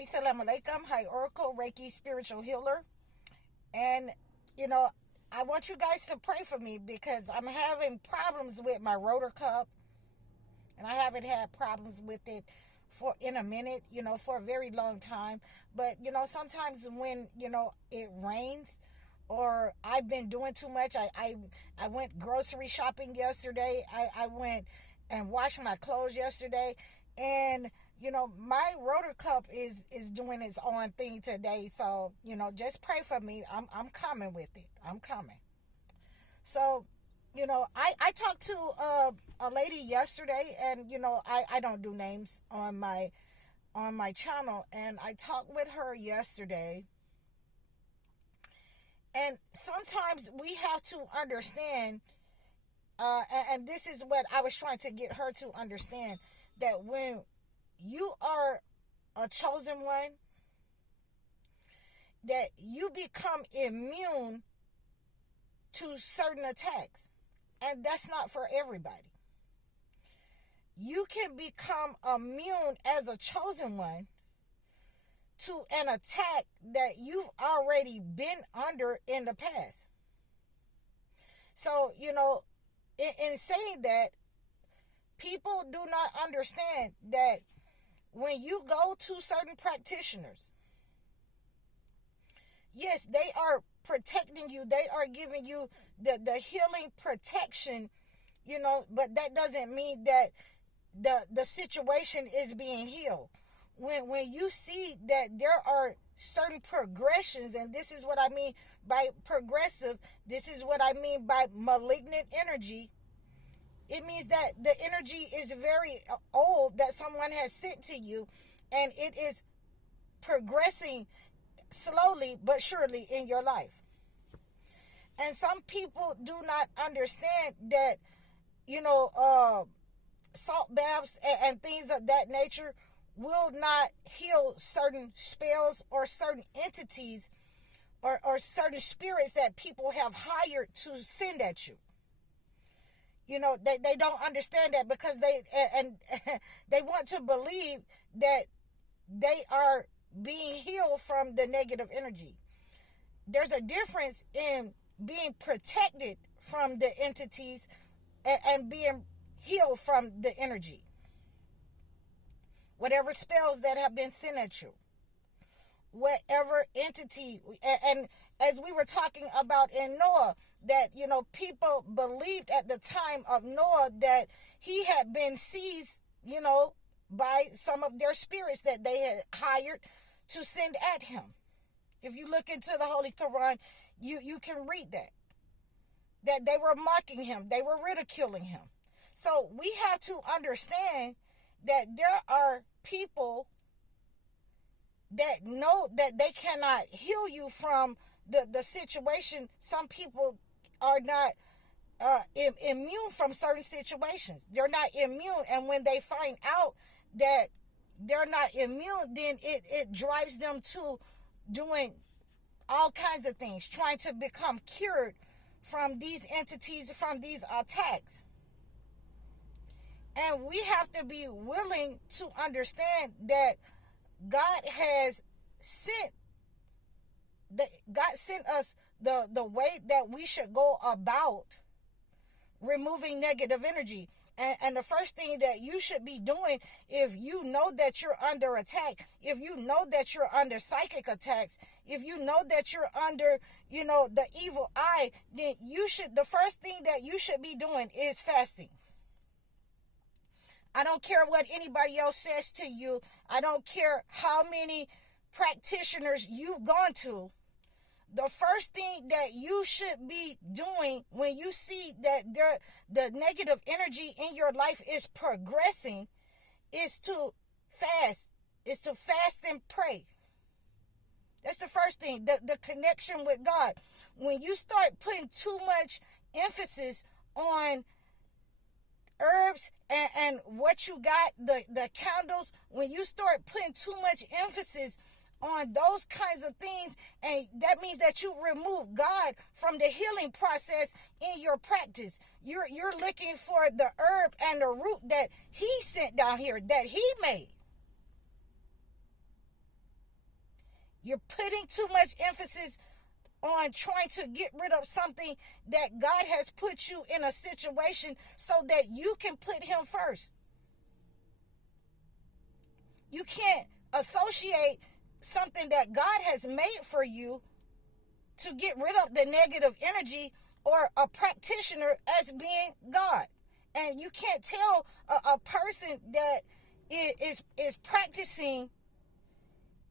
Hi, Salam Alaikum. Hi, Oracle, Reiki, Spiritual Healer. And, you know, I want you guys to pray for me because I'm having problems with my rotor cup. And I haven't had problems with it in a minute, for a very long time. But, sometimes when, it rains or I've been doing too much, I went grocery shopping yesterday. I went and washed my clothes yesterday. And, my rotor cup is doing its own thing today. So, just pray for me. I'm coming with it. I'm coming. So, I talked to a lady yesterday, and I don't do names on my channel, and I talked with her yesterday. And sometimes we have to understand, and this is what I was trying to get her to understand, that when you are a chosen one, that you become immune to certain attacks. And that's not for everybody. You can become immune as a chosen one to an attack that you've already been under in the past. So, in saying that, people do not understand that when you go to certain practitioners, yes, they are protecting you. They are giving you the healing protection, but that doesn't mean that the situation is being healed. When you see that there are certain progressions, and this is what I mean by progressive, this is what I mean by malignant energy. It means that the energy is very old that someone has sent to you, and it is progressing slowly but surely in your life. And some people do not understand that, salt baths and things of that nature will not heal certain spells or certain entities or certain spirits that people have hired to send at you. They don't understand that because they want to believe that they are being healed from the negative energy. There's a difference in being protected from the entities and being healed from the energy. Whatever spells that have been sent at you, whatever entity, and as we were talking about in Noah, that people believed at the time of Noah that he had been seized, by some of their spirits that they had hired to send at him. If you look into the Holy Quran, you can read that they were mocking him, they were ridiculing him. So we have to understand that there are people that know that they cannot heal you from the situation. Some people are not immune from certain situations. They're not immune. And when they find out that they're not immune, then it drives them to doing all kinds of things, trying to become cured from these entities, from these attacks. And we have to be willing to understand that God sent us the way that we should go about removing negative energy. And the first thing that you should be doing, if you know that you're under attack, if you know that you're under psychic attacks, if you know that you're under, the evil eye, then the first thing that you should be doing is fasting. I don't care what anybody else says to you. I don't care how many practitioners you've gone to. The first thing that you should be doing when you see that the negative energy in your life is progressing is to fast. Is to fast and pray. That's the first thing, the connection with God. When you start putting too much emphasis on herbs and what you got, the candles, when you start putting too much emphasis on those kinds of things, and that means that you remove God from the healing process in your practice. You're looking for the herb and the root that he sent down here, that he made. You're putting too much emphasis on trying to get rid of something that God has put you in a situation so that you can put him first. You can't associate something that God has made for you to get rid of the negative energy or a practitioner as being God. And you can't tell a person that is practicing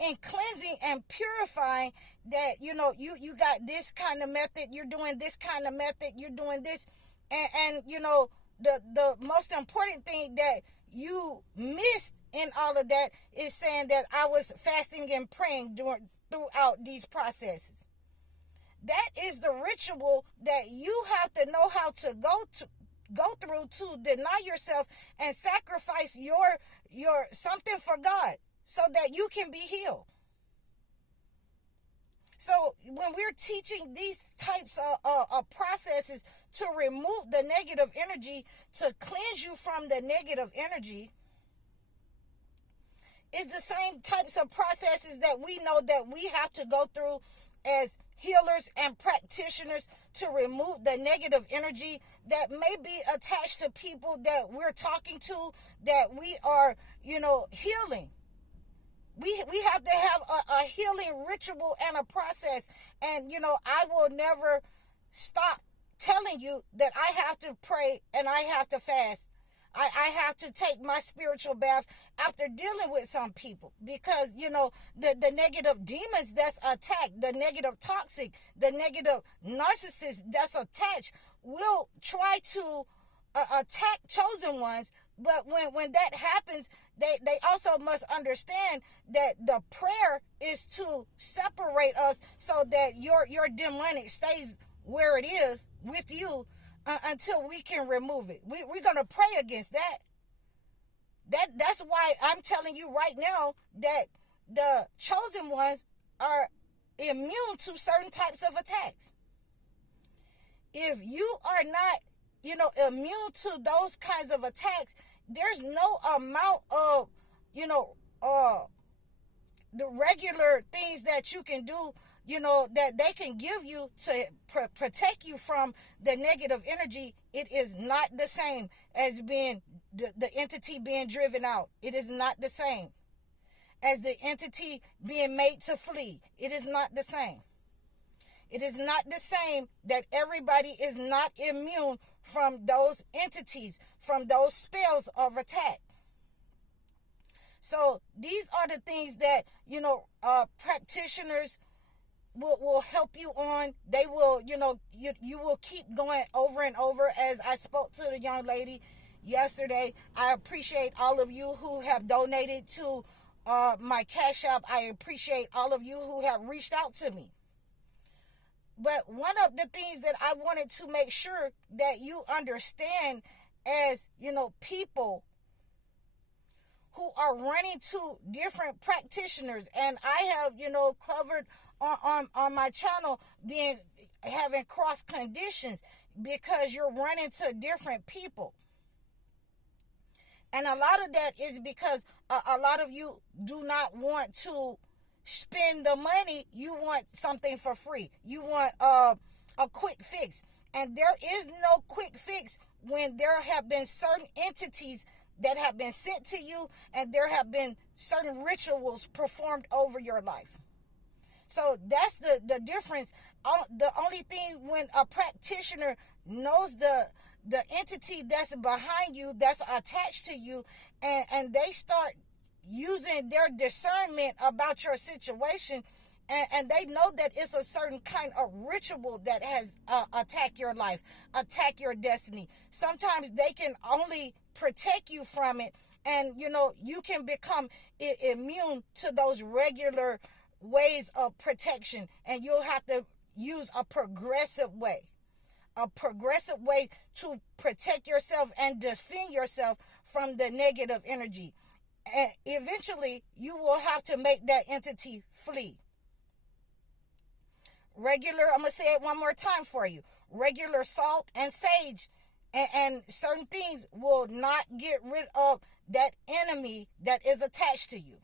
and cleansing and purifying that, you got this kind of method, you're doing this kind of method, you're doing this. And the most important thing that you missed in all of that is saying that I was fasting and praying throughout these processes. That is the ritual that you have to know how to go through to deny yourself and sacrifice your something for God so that you can be healed. So when we're teaching these types of processes to remove the negative energy, to cleanse you from the negative energy, it's the same types of processes that we know that we have to go through as healers and practitioners to remove the negative energy that may be attached to people that we're talking to, that we are, healing. We have to have a healing ritual and a process. And, I will never stop telling you that I have to pray and I have to fast. I have to take my spiritual baths after dealing with some people because, the negative demons that's attacked, the negative toxic, the negative narcissist that's attached will try to attack chosen ones. But when that happens, they also must understand that the prayer is to separate us so that your demonic stays where it is with you until we can remove it. We're going to pray against that. That's why I'm telling you right now that the chosen ones are immune to certain types of attacks. If you are not, immune to those kinds of attacks, there's no amount of, the regular things that you can do, that they can give you to protect you from the negative energy. It is not the same as being the entity being driven out. It is not the same as the entity being made to flee. It is not the same. It is not the same that everybody is not immune from those entities, from those spells of attack. So these are the things that, practitioners will help you on. They will, you will keep going over and over. As I spoke to the young lady yesterday, I appreciate all of you who have donated to my Cash App. I appreciate all of you who have reached out to me. But one of the things that I wanted to make sure that you understand as, people who are running to different practitioners, and I have, covered on my channel having cross conditions because you're running to different people. And a lot of that is because a lot of you do not want to spend the money. You want something for free. You want a quick fix. And there is no quick fix when there have been certain entities that have been sent to you and there have been certain rituals performed over your life. So that's the difference. The only thing when a practitioner knows the entity that's behind you, that's attached to you, and they start using their discernment about your situation, and they know that it's a certain kind of ritual that has attacked your life, attack your destiny. Sometimes they can only protect you from it, and you can become immune to those regular ways of protection, and you'll have to use a progressive way to protect yourself and defend yourself from the negative energy. And eventually you will have to make that entity flee. I'm going to say it one more time for you. Regular salt and sage and certain things will not get rid of that enemy that is attached to you.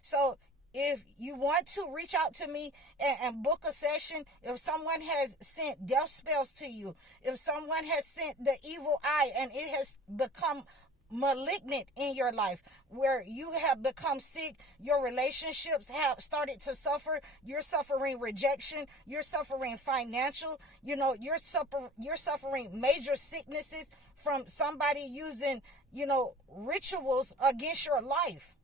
So If you want to reach out to me and book a session, if someone has sent death spells to you, if someone has sent the evil eye and it has become malignant in your life, where you have become sick, your relationships have started to suffer, you're suffering rejection, you're suffering financial, you're suffering major sicknesses from somebody using, rituals against your life.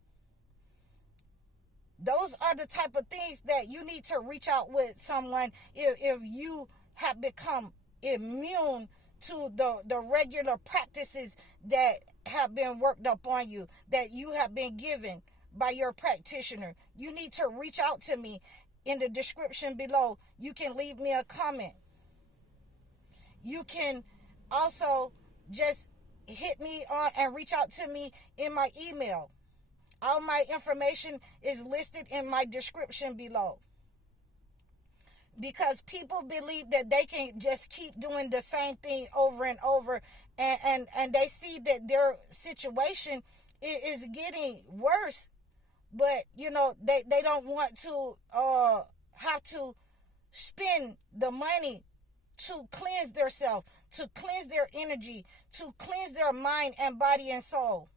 Those are the type of things that you need to reach out with someone if you have become immune to the regular practices that have been worked up on you, that you have been given by your practitioner. You need to reach out to me. In the description below, you can leave me a comment. You can also just hit me on and reach out to me in my email. All my information is listed in my description below. Because people believe that they can just keep doing the same thing over and over, and they see that their situation is getting worse, but they don't want to have to spend the money to cleanse themselves, to cleanse their energy, to cleanse their mind and body and soul.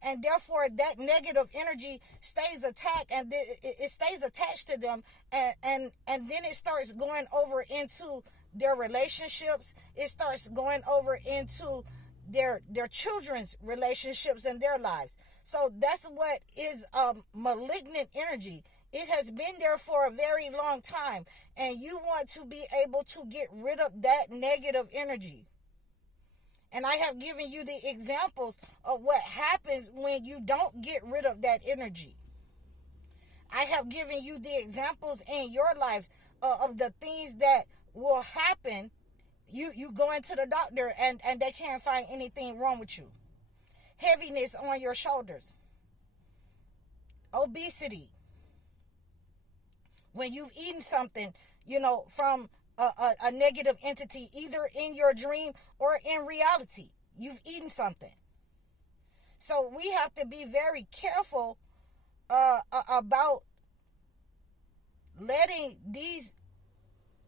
And therefore that negative energy stays attacked, and it stays attached to them, and then it starts going over into their relationships. It starts going over into their children's relationships and their lives. So that's what is malignant energy. It has been there for a very long time, and you want to be able to get rid of that negative energy. And I have given you the examples of what happens when you don't get rid of that energy. I have given you the examples in your life of the things that will happen. You go into the doctor and they can't find anything wrong with you. Heaviness on your shoulders. Obesity. When you've eaten something, from a negative entity, either in your dream or in reality. You've eaten something. So we have to be very careful about letting these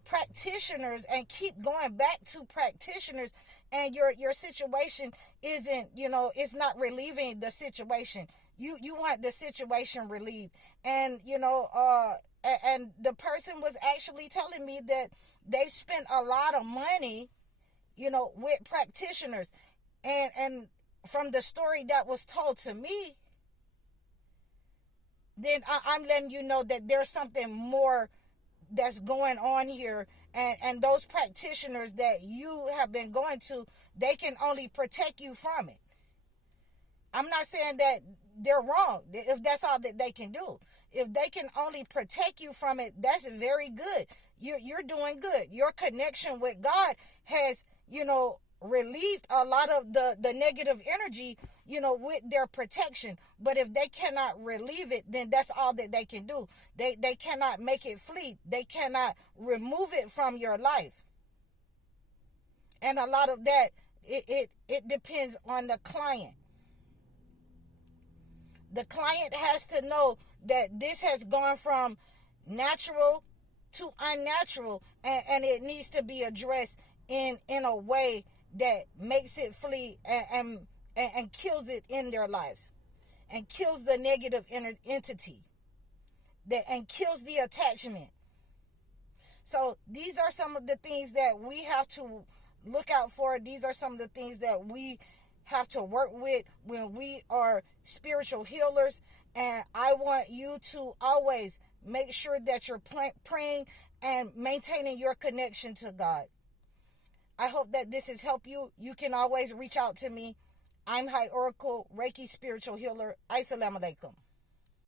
practitioners, and keep going back to practitioners, and your situation isn't, it's not relieving the situation. You want the situation relieved. And and the person was actually telling me that they've spent a lot of money, with practitioners. And from the story that was told to me, then I'm letting you know that there's something more that's going on here. And those practitioners that you have been going to, they can only protect you from it. I'm not saying that they're wrong if that's all that they can do. If they can only protect you from it, that's very good. You're doing good. Your connection with God has, relieved a lot of the negative energy, with their protection. But if they cannot relieve it, then that's all that they can do. They cannot make it flee. They cannot remove it from your life. And a lot of that, it depends on the client. The client has to know that this has gone from natural to unnatural, and it needs to be addressed in a way that makes it flee and kills it in their lives, and kills the negative entity, and kills the attachment. So these are some of the things that we have to look out for. These are some of the things that we have to work with when we are spiritual healers. And I want you to always make sure that you're praying and maintaining your connection to God. I hope that this has helped you. You can always reach out to me. I'm High Oracle, Reiki Spiritual Healer. Assalamu alaikum.